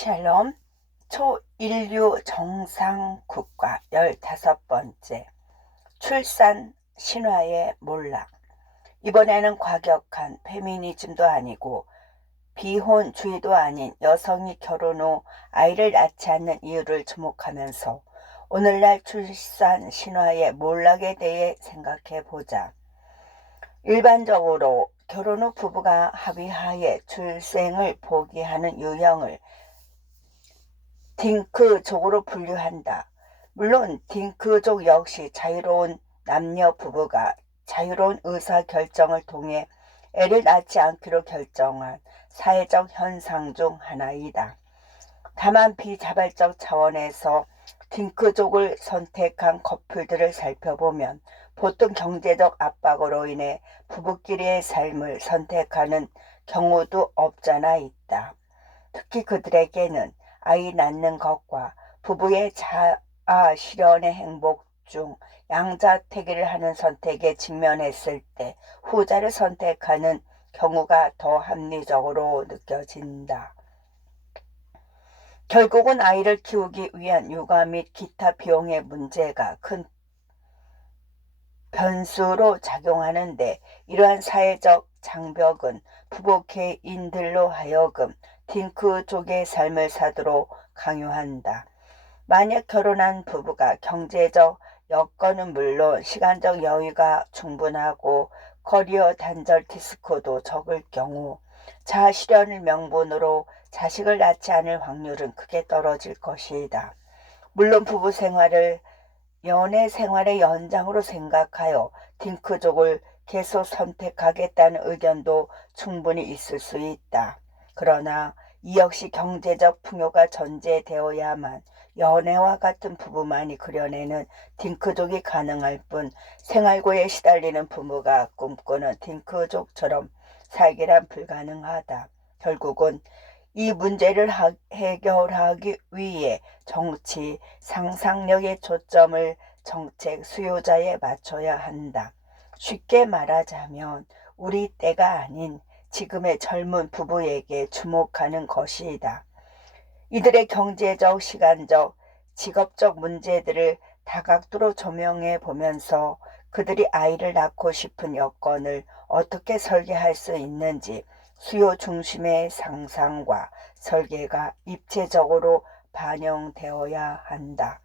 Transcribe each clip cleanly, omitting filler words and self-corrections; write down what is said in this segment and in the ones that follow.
샬롬, 초인류 정상국가 15번째 출산 신화의 몰락. 이번에는 과격한 페미니즘도 아니고 비혼주의도 아닌 여성이 결혼 후 아이를 낳지 않는 이유를 주목하면서 오늘날 출산 신화의 몰락에 대해 생각해 보자. 일반적으로 결혼 후 부부가 합의하에 출생을 포기하는 유형을 딩크족으로 분류한다. 물론 딩크족 역시 자유로운 남녀 부부가 자유로운 의사결정을 통해 애를 낳지 않기로 결정한 사회적 현상 중 하나이다. 다만 비자발적 차원에서 딩크족을 선택한 커플들을 살펴보면 보통 경제적 압박으로 인해 부부끼리의 삶을 선택하는 경우도 없잖아 있다. 특히 그들에게는 아이 낳는 것과 부부의 자아 실현의 행복 중 양자택일을 하는 선택에 직면했을 때 후자를 선택하는 경우가 더 합리적으로 느껴진다. 결국은 아이를 키우기 위한 육아 및 기타 비용의 문제가 큰 변수로 작용하는데, 이러한 사회적 장벽은 부부 개인들로 하여금 딩크족의 삶을 사도록 강요한다. 만약 결혼한 부부가 경제적 여건은 물론 시간적 여유가 충분하고 커리어 단절 리스크도 적을 경우 자아 실현을 명분으로 자식을 낳지 않을 확률은 크게 떨어질 것이다. 물론 부부 생활을 연애 생활의 연장으로 생각하여 딩크족을 계속 선택하겠다는 의견도 충분히 있을 수 있다. 그러나 이 역시 경제적 풍요가 전제되어야만 연애와 같은 부부만이 그려내는 딩크족이 가능할 뿐, 생활고에 시달리는 부부가 꿈꾸는 딩크족처럼 살기란 불가능하다. 결국은 이 문제를 해결하기 위해 정치, 상상력의 초점을 정책 수요자에 맞춰야 한다. 쉽게 말하자면 우리 때가 아닌 지금의 젊은 부부에게 주목하는 것이다. 이들의 경제적, 시간적, 직업적 문제들을 다각도로 조명해 보면서 그들이 아이를 낳고 싶은 여건을 어떻게 설계할 수 있는지 수요 중심의 상상과 설계가 입체적으로 반영되어야 한다.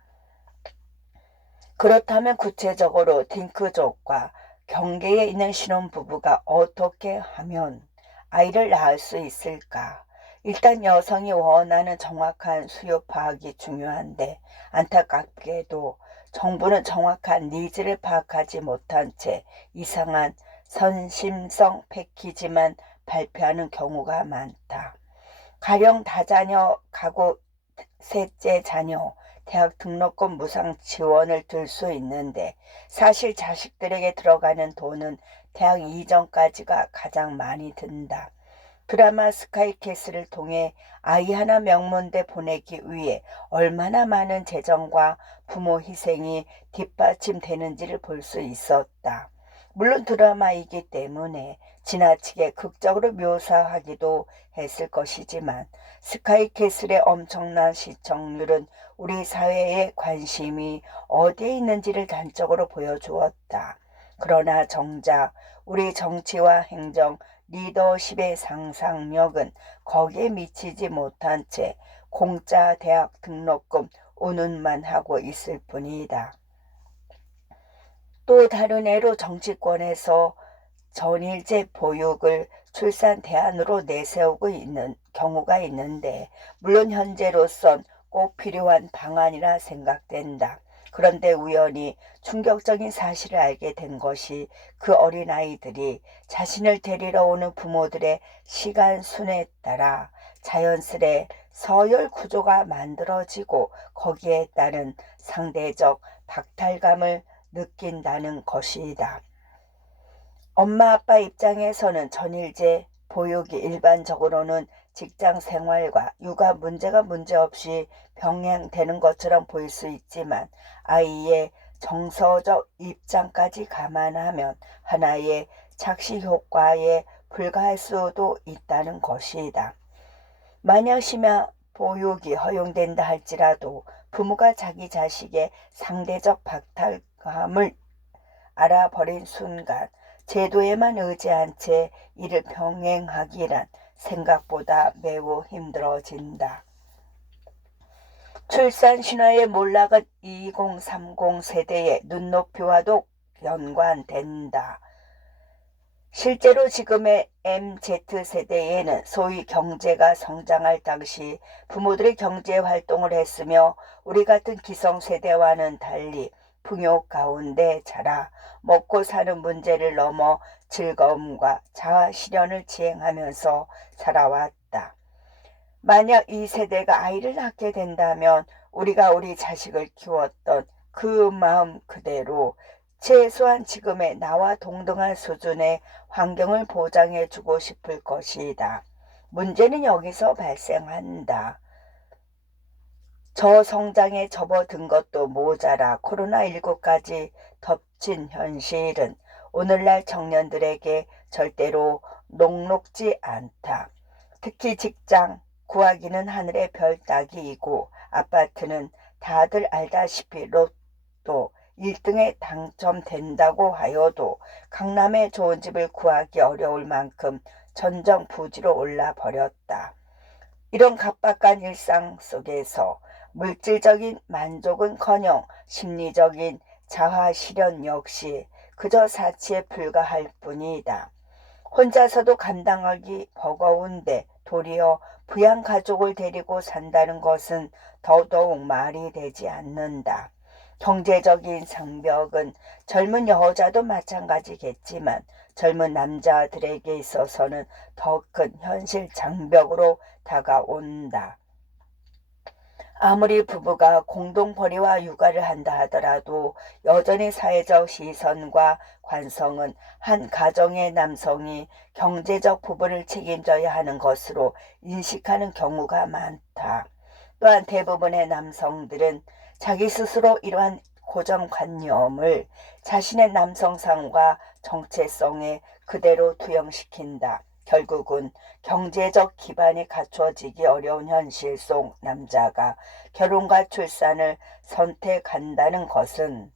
그렇다면 구체적으로 딩크족과 경계에 있는 신혼부부가 어떻게 하면 아이를 낳을 수 있을까? 일단 여성이 원하는 정확한 수요 파악이 중요한데, 안타깝게도 정부는 정확한 니즈를 파악하지 못한 채 이상한 선심성 패키지만 발표하는 경우가 많다. 가령 다자녀 가구 셋째 자녀 대학 등록금 무상 지원을 들 수 있는데, 사실 자식들에게 들어가는 돈은 대학 이전까지가 가장 많이 든다. 드라마 스카이캐슬을 통해 아이 하나 명문대 보내기 위해 얼마나 많은 재정과 부모 희생이 뒷받침되는지를 볼 수 있었다. 물론 드라마이기 때문에 지나치게 극적으로 묘사하기도 했을 것이지만, 스카이캐슬의 엄청난 시청률은 우리 사회의 관심이 어디에 있는지를 단적으로 보여주었다. 그러나 정작 우리 정치와 행정, 리더십의 상상력은 거기에 미치지 못한 채 공짜 대학 등록금 운운만 하고 있을 뿐이다. 또 다른 예로 정치권에서 전일제 보육을 출산 대안으로 내세우고 있는 경우가 있는데, 물론 현재로선 꼭 필요한 방안이라 생각된다. 그런데 우연히 충격적인 사실을 알게 된 것이, 그 어린아이들이 자신을 데리러 오는 부모들의 시간순에 따라 자연스레 서열 구조가 만들어지고 거기에 따른 상대적 박탈감을 느낀다는 것이다. 엄마 아빠 입장에서는 전일제 보육이 일반적으로는 직장 생활과 육아 문제가 문제없이 병행되는 것처럼 보일 수 있지만, 아이의 정서적 입장까지 감안하면 하나의 착시 효과에 불과할 수도 있다는 것이다. 만약 심야 보육이 허용된다 할지라도 부모가 자기 자식의 상대적 박탈감을 알아버린 순간 제도에만 의지한 채 이를 병행하기란 생각보다 매우 힘들어진다. 출산 신화의 몰락은 2030 세대의 눈높이와도 연관된다. 실제로 지금의 MZ세대에는 소위 경제가 성장할 당시 부모들이 경제활동을 했으며 우리 같은 기성세대와는 달리 풍요 가운데 자라 먹고 사는 문제를 넘어 즐거움과 자아실현을 지향하면서 살아왔다. 만약 이 세대가 아이를 낳게 된다면 우리가 우리 자식을 키웠던 그 마음 그대로 최소한 지금의 나와 동등한 수준의 환경을 보장해주고 싶을 것이다. 문제는 여기서 발생한다. 저성장에 접어든 것도 모자라 코로나19까지 덮친 현실은 오늘날 청년들에게 절대로 녹록지 않다. 특히 직장 구하기는 하늘의 별 따기이고 아파트는 다들 알다시피 로또 1등에 당첨된다고 하여도 강남에 좋은 집을 구하기 어려울 만큼 전정부지로 올라버렸다. 이런 각박한 일상 속에서 물질적인 만족은커녕 심리적인 자아실현 역시 그저 사치에 불과할 뿐이다. 혼자서도 감당하기 버거운데 도리어 부양가족을 데리고 산다는 것은 더더욱 말이 되지 않는다. 경제적인 장벽은 젊은 여자도 마찬가지겠지만 젊은 남자들에게 있어서는 더 큰 현실 장벽으로 다가온다. 아무리 부부가 공동벌이와 육아를 한다 하더라도 여전히 사회적 시선과 관성은 한 가정의 남성이 경제적 부분을 책임져야 하는 것으로 인식하는 경우가 많다. 또한 대부분의 남성들은 자기 스스로 이러한 고정관념을 자신의 남성상과 정체성에 그대로 투영시킨다. 결국은 경제적 기반이 갖춰지기 어려운 현실 속 남자가 결혼과 출산을 선택한다는 것은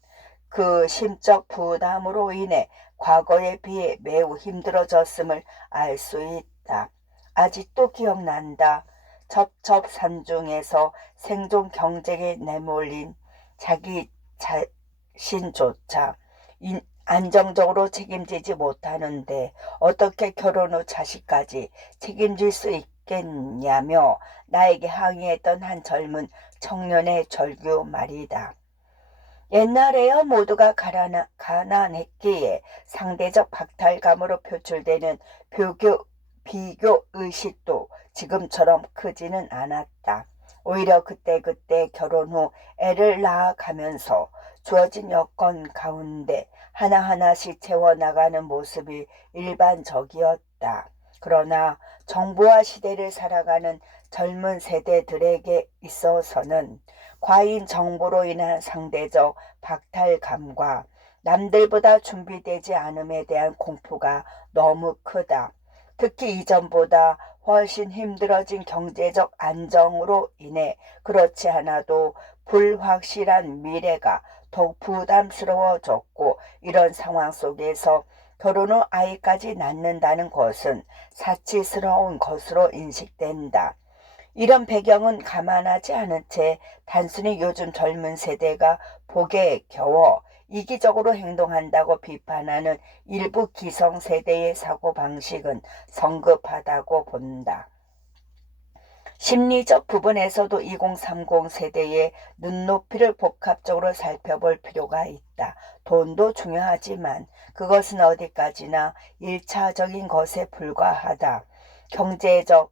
그 심적 부담으로 인해 과거에 비해 매우 힘들어졌음을 알 수 있다. 아직도 기억난다. 첩첩산중에서 생존 경쟁에 내몰린 자기 자신조차 안정적으로 책임지지 못하는데 어떻게 결혼 후 자식까지 책임질 수 있겠냐며 나에게 항의했던 한 젊은 청년의 절규 말이다. 옛날에야 모두가 가난했기에 상대적 박탈감으로 표출되는 비교 의식도 지금처럼 크지는 않았다. 오히려 그때그때 결혼 후 애를 낳아가면서 주어진 여건 가운데 하나하나씩 채워나가는 모습이 일반적이었다. 그러나 정보화 시대를 살아가는 젊은 세대들에게 있어서는 과잉 정보로 인한 상대적 박탈감과 남들보다 준비되지 않음에 대한 공포가 너무 크다. 특히 이전보다 훨씬 힘들어진 경제적 안정으로 인해 그렇지 않아도 불확실한 미래가 더욱 부담스러워졌고 이런 상황 속에서 결혼 후 아이까지 낳는다는 것은 사치스러운 것으로 인식된다. 이런 배경은 감안하지 않은 채 단순히 요즘 젊은 세대가 복에 겨워 이기적으로 행동한다고 비판하는 일부 기성세대의 사고방식은 성급하다고 본다. 심리적 부분에서도 2030 세대의 눈높이를 복합적으로 살펴볼 필요가 있다. 돈도 중요하지만 그것은 어디까지나 1차적인 것에 불과하다. 경제적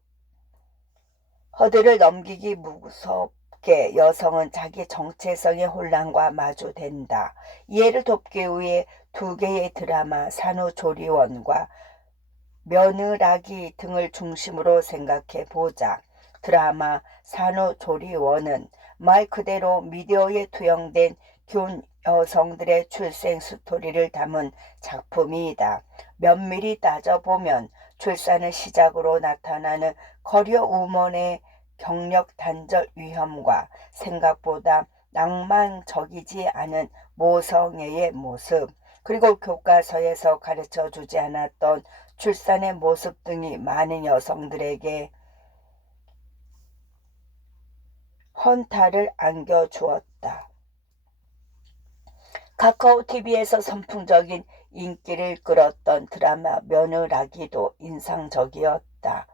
허들을 넘기기 무섭게 여성은 자기 정체성의 혼란과 마주된다. 이해를 돕기 위해 두 개의 드라마 산후조리원과 며느라기 등을 중심으로 생각해 보자. 드라마 산후조리원은 말 그대로 미디어에 투영된 균 여성들의 출생 스토리를 담은 작품이다. 면밀히 따져보면 출산을 시작으로 나타나는 커리어 우먼의 경력 단절 위험과 생각보다 낭만적이지 않은 모성애의 모습, 그리고 교과서에서 가르쳐주지 않았던 출산의 모습 등이 많은 여성들에게 헌탈을 안겨주었다. 카카오TV에서 선풍적인 인기를 끌었던 드라마 며느라기도 인상적이었다.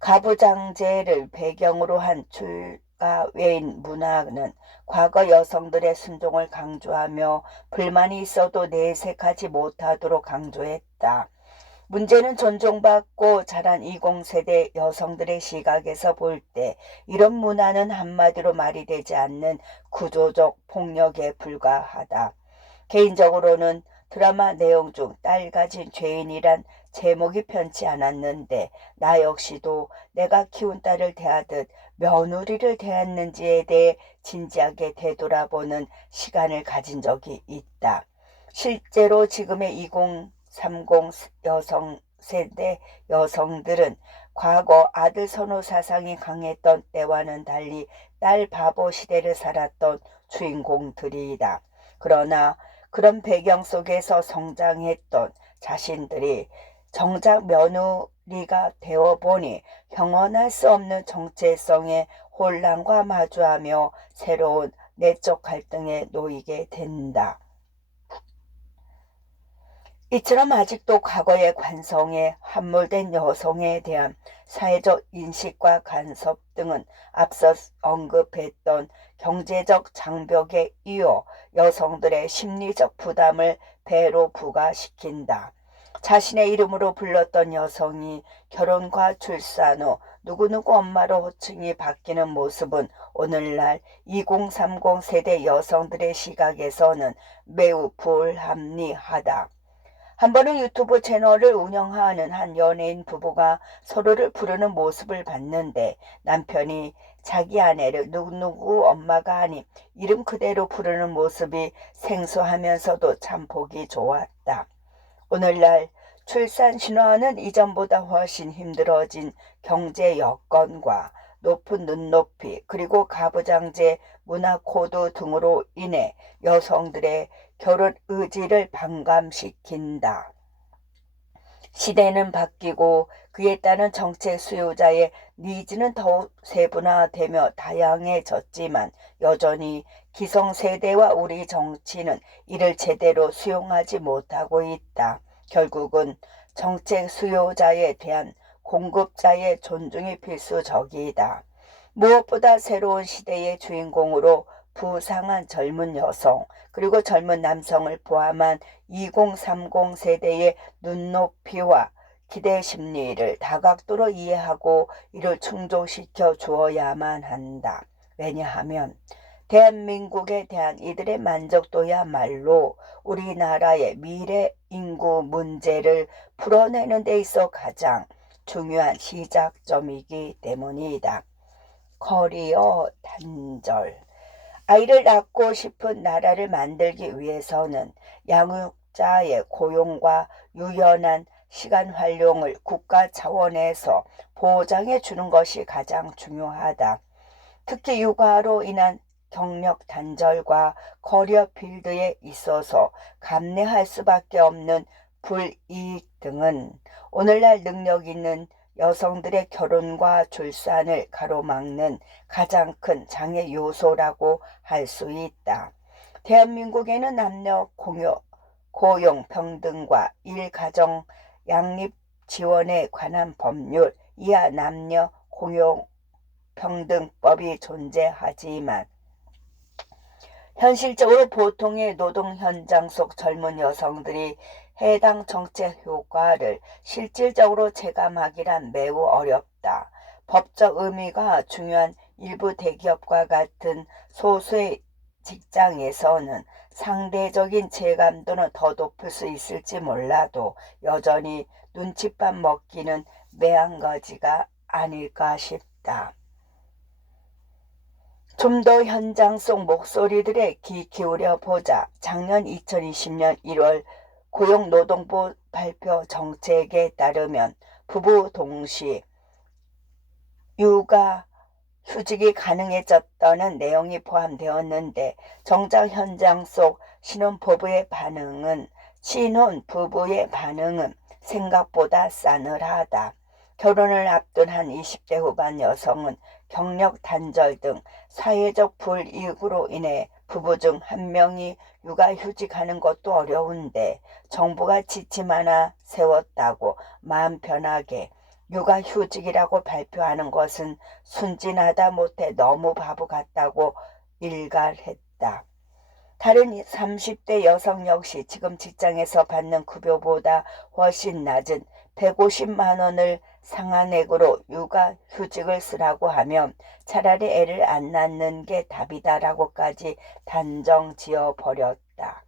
가부장제를 배경으로 한 출가외인 문화는 과거 여성들의 순종을 강조하며 불만이 있어도 내색하지 못하도록 강조했다. 문제는 존중받고 자란 20세대 여성들의 시각에서 볼 때 이런 문화는 한마디로 말이 되지 않는 구조적 폭력에 불과하다. 개인적으로는 드라마 내용 중 딸 가진 죄인이란 제목이 편치 않았는데 나 역시도 내가 키운 딸을 대하듯 며느리를 대했는지에 대해 진지하게 되돌아보는 시간을 가진 적이 있다. 실제로 지금의 2030 세대 여성들은 과거 아들 선호 사상이 강했던 때와는 달리 딸 바보 시대를 살았던 주인공들이다. 그러나 그런 배경 속에서 성장했던 자신들이 정작 며느리가 되어보니 형언할 수 없는 정체성의 혼란과 마주하며 새로운 내적 갈등에 놓이게 된다. 이처럼 아직도 과거의 관성에 함몰된 여성에 대한 사회적 인식과 간섭 등은 앞서 언급했던 경제적 장벽에 이어 여성들의 심리적 부담을 배로 부과시킨다. 자신의 이름으로 불렀던 여성이 결혼과 출산 후 누구누구 엄마로 호칭이 바뀌는 모습은 오늘날 2030 세대 여성들의 시각에서는 매우 불합리하다. 한 번은 유튜브 채널을 운영하는 한 연예인 부부가 서로를 부르는 모습을 봤는데 남편이 자기 아내를 누구누구 엄마가 아닌 이름 그대로 부르는 모습이 생소하면서도 참 보기 좋았다. 오늘날 출산 신화는 이전보다 훨씬 힘들어진 경제 여건과 높은 눈높이 그리고 가부장제 문화 코드 등으로 인해 여성들의 결혼 의지를 반감시킨다. 시대는 바뀌고 그에 따른 정책 수요자의 니즈는 더욱 세분화되며 다양해졌지만 여전히 기성세대와 우리 정치는 이를 제대로 수용하지 못하고 있다. 결국은 정책 수요자에 대한 공급자의 존중이 필수적이다. 무엇보다 새로운 시대의 주인공으로 부상한 젊은 여성 그리고 젊은 남성을 포함한 2030 세대의 눈높이와 기대 심리를 다각도로 이해하고 이를 충족시켜 주어야만 한다. 왜냐하면 대한민국에 대한 이들의 만족도야말로 우리나라의 미래 인구 문제를 풀어내는 데 있어 가장 중요한 시작점이기 때문이다. 커리어 단절. 아이를 낳고 싶은 나라를 만들기 위해서는 양육자의 고용과 유연한 시간 활용을 국가 차원에서 보장해 주는 것이 가장 중요하다. 특히 육아로 인한 경력 단절과 커리어 필드에 있어서 감내할 수밖에 없는 불이익 등은 오늘날 능력 있는 여성들의 결혼과 출산을 가로막는 가장 큰 장애 요소라고 할 수 있다. 대한민국에는 남녀 고용 평등과 일가정 양립 지원에 관한 법률, 이하 남녀 고용 평등법이 존재하지만 현실적으로 보통의 노동 현장 속 젊은 여성들이 해당 정책 효과를 실질적으로 체감하기란 매우 어렵다. 법적 의미가 중요한 일부 대기업과 같은 소수의 직장에서는 상대적인 체감도는 더 높을 수 있을지 몰라도 여전히 눈칫밥 먹기는 매한가지가 아닐까 싶다. 좀 더 현장 속 목소리들에 귀 기울여 보자. 작년 2020년 1월 고용노동부 발표 정책에 따르면 부부 동시 육아 휴직이 가능해졌다는 내용이 포함되었는데 정작 현장 속 신혼부부의 반응은 생각보다 싸늘하다. 결혼을 앞둔 한 20대 후반 여성은 경력 단절 등 사회적 불이익으로 인해 부부 중 한 명이 육아휴직하는 것도 어려운데 정부가 지침 하나 세웠다고 마음 편하게 육아휴직이라고 발표하는 것은 순진하다 못해 너무 바보 같다고 일갈했다. 다른 30대 여성 역시 지금 직장에서 받는 급여보다 훨씬 낮은 150만 원을 상한액으로 육아휴직을 쓰라고 하면 차라리 애를 안 낳는 게 답이다라고까지 단정 지어버렸다.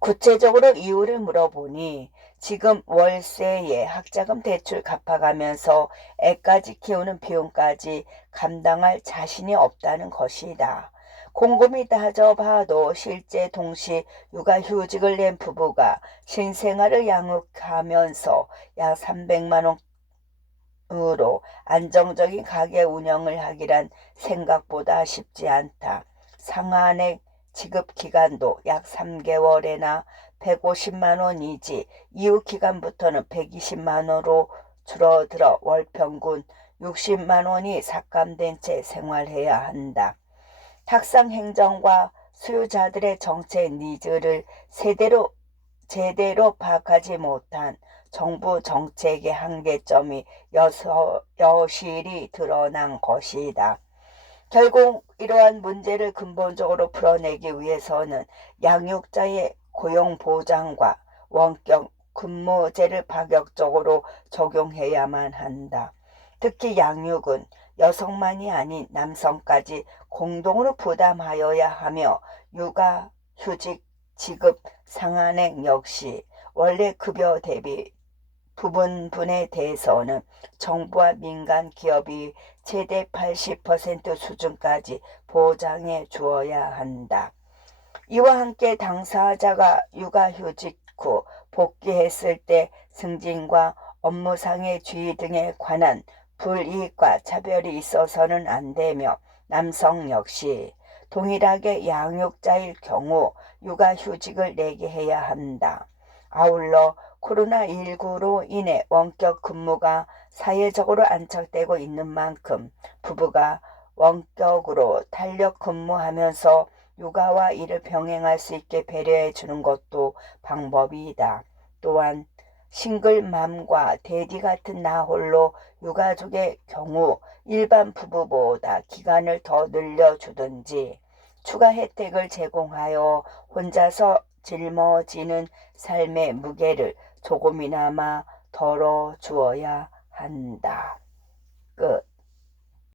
구체적으로 이유를 물어보니 지금 월세에 학자금 대출 갚아가면서 애까지 키우는 비용까지 감당할 자신이 없다는 것이다. 곰곰이 따져봐도 실제 동시 육아휴직을 낸 부부가 신생아를 양육하면서 약 300만 원으로 안정적인 가게 운영을 하기란 생각보다 쉽지 않다. 상한액 지급 기간도 약 3개월에나 150만 원이지 이후 기간부터는 120만 원으로 줄어들어 월 평균 60만 원이 삭감된 채 생활해야 한다. 탁상 행정과 수요자들의 정책 니즈를 제대로 파악하지 못한 정부 정책의 한계점이 여실히 드러난 것이다. 결국 이러한 문제를 근본적으로 풀어내기 위해서는 양육자의 고용보장과 원격 근무제를 파격적으로 적용해야만 한다. 특히 양육은 여성만이 아닌 남성까지 공동으로 부담하여야 하며 육아휴직 지급 상한액 역시 원래 급여 대비 부분에 대해서는 정부와 민간 기업이 최대 80% 수준까지 보장해 주어야 한다. 이와 함께 당사자가 육아휴직 후 복귀했을 때 승진과 업무상의 지위 등에 관한 불이익과 차별이 있어서는 안 되며 남성 역시 동일하게 양육자일 경우 육아휴직을 내게 해야 한다. 아울러 코로나19로 인해 원격 근무가 사회적으로 안착되고 있는 만큼 부부가 원격으로 탄력 근무하면서 육아와 일을 병행할 수 있게 배려해 주는 것도 방법이다. 또한 싱글맘과 데디 같은 나 홀로 유가족의 경우 일반 부부보다 기간을 더 늘려주든지 추가 혜택을 제공하여 혼자서 짊어지는 삶의 무게를 조금이나마 덜어주어야 한다. 끝.